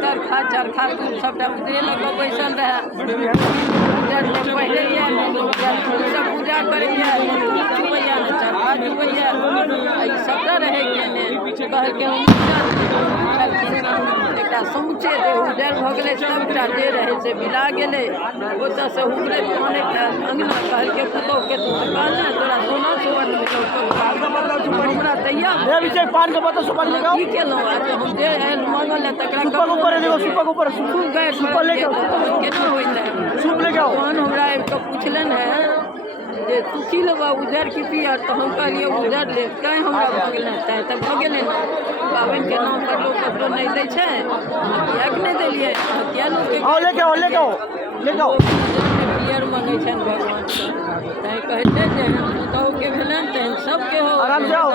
चरखा चरखा तू सबटा उतरे लग बैसल रहे पहले सब पूजा करैया चुबैया ने चरखा चुबैया सबटा रहे कहके एकटा समूचे देह उजर भऽ गेलै सबटा जे रहै से मिला गेलै ओतऽसँ उगलै पाने अंगना कहलके पुतौहके तू कहले तोरा सोना सुवर्ण हमरा दैया पान के बता सुपारी लगाओ की केलहुँ हम जे मांगल है तकरा ऊपर केना होइतै सूप लेके आओ तहन हमरा आबिके पुछलनि है जे तू की लेबऽ उजर की पियर तऽ हम कहलिए उजर ले कहीं हमरा भऽ गेलै तऽ भऽ गेलै ने पाबनिके नाम पर लोक ककरो नहीं दै छै किएक नहीं देलिए किया लोग लेके आओ पियर मंगै छनि भगवान तैं कहते जे पुतौहके भेलनि तेहन सबके हो आराम से आओ